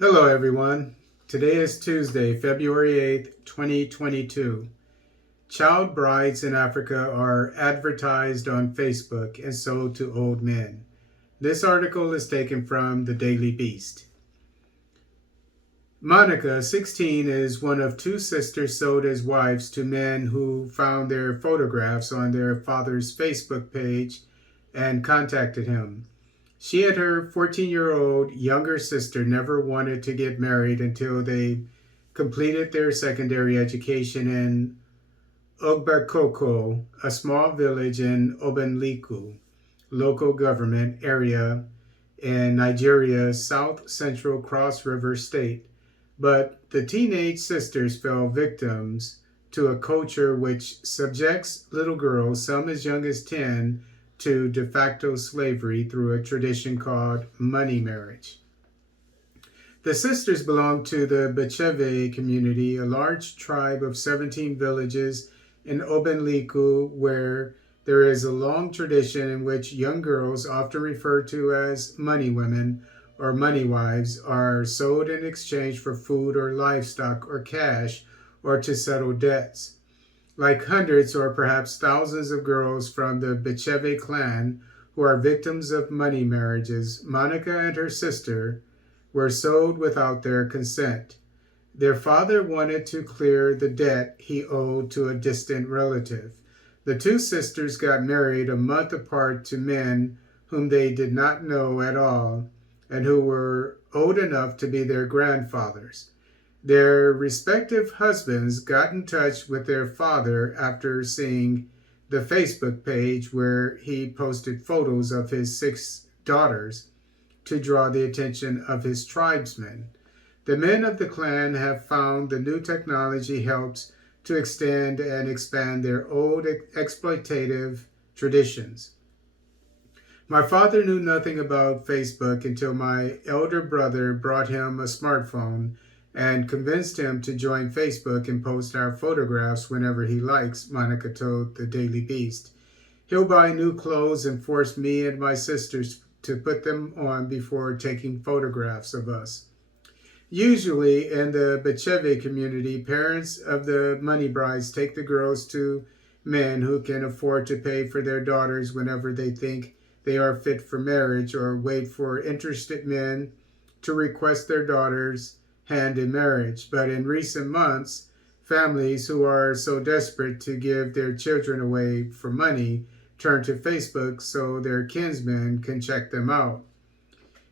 Hello, everyone. Today is Tuesday, February 8th, 2022. Child brides in Africa are advertised on Facebook and sold to old men. This article is taken from the Daily Beast. Monica, 16, is one of two sisters sold as wives to men who found their photographs on their father's Facebook page and contacted him. She and her 14-year-old younger sister never wanted to get married until they completed their secondary education in Ogbakoko, a small village in Obenliku, local government area in Nigeria's south central Cross River state. But the teenage sisters fell victims to a culture which subjects little girls, some as young as 10, to de facto slavery through a tradition called money marriage. The sisters belong to the Becheve community, a large tribe of 17 villages in Obenliku, where there is a long tradition in which young girls, often referred to as money women or money wives, are sold in exchange for food or livestock or cash or to settle debts. Like hundreds or perhaps thousands of girls from the Becheve clan who are victims of money marriages, Monica and her sister were sold without their consent. Their father wanted to clear the debt he owed to a distant relative. The two sisters got married a month apart to men whom they did not know at all and who were old enough to be their grandfathers. Their respective husbands got in touch with their father after seeing the Facebook page where he posted photos of his 6 daughters to draw the attention of his tribesmen. The men of the clan have found the new technology helps to extend and expand their old exploitative traditions. My father knew nothing about Facebook until my elder brother brought him a smartphone and convinced him to join Facebook and post our photographs whenever he likes, Monica told the Daily Beast. He'll buy new clothes and force me and my sisters to put them on before taking photographs of us. Usually in the Becheve community, parents of the money brides take the girls to men who can afford to pay for their daughters whenever they think they are fit for marriage, or wait for interested men to request their daughters' hand in marriage. But in recent months, families who are so desperate to give their children away for money turn to Facebook so their kinsmen can check them out.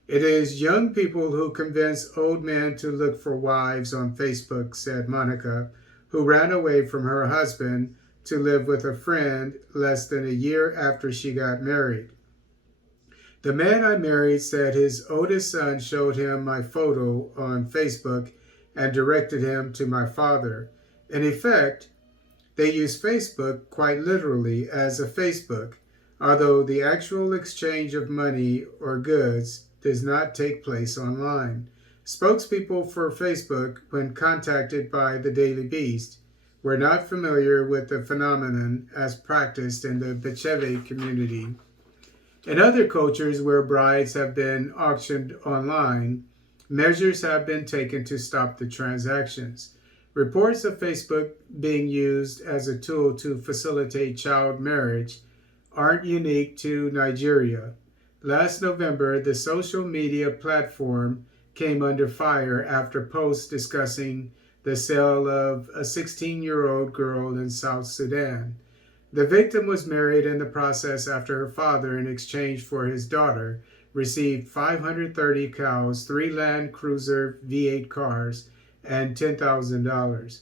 It is young people who convince old men to look for wives on Facebook, said Monica, who ran away from her husband to live with a friend less than a year after she got married. The man I married said his oldest son showed him my photo on Facebook and directed him to my father. In effect, they use Facebook quite literally as a Facebook, although the actual exchange of money or goods does not take place online. Spokespeople for Facebook, when contacted by the Daily Beast, were not familiar with the phenomenon as practiced in the Becheve community. In other cultures where brides have been auctioned online, measures have been taken to stop the transactions. Reports of Facebook being used as a tool to facilitate child marriage aren't unique to Nigeria. Last November, the social media platform came under fire after posts discussing the sale of a 16-year-old girl in South Sudan. The victim was married in the process after her father, in exchange for his daughter, received 530 cows, 3 Land Cruiser V8 cars, and $10,000.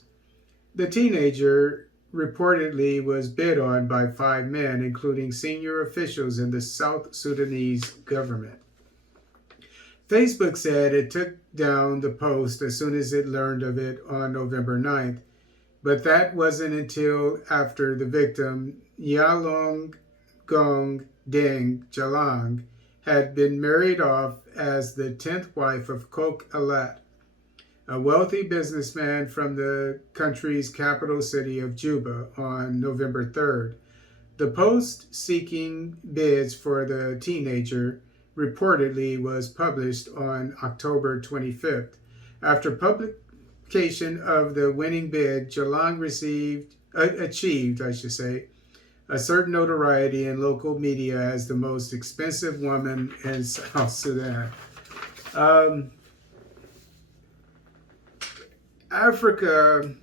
The teenager reportedly was bid on by 5 men, including senior officials in the South Sudanese government. Facebook said it took down the post as soon as it learned of it on November 9th, but that wasn't until after the victim, Yalong Gong Deng Jalang, had been married off as the 10th wife of Kok Alat, a wealthy businessman from the country's capital city of Juba, on November 3rd. The post seeking bids for the teenager reportedly was published on October 25th. After publication of the winning bid, Jalan achieved, a certain notoriety in local media as the most expensive woman in South Sudan. Um, Africa,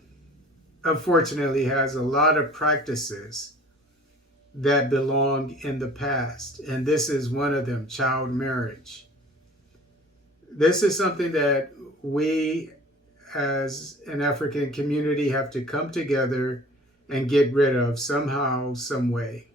unfortunately, has a lot of practices that belong in the past, and this is one of them: child marriage. This is something that we as an African community have to come together and get rid of somehow, some way.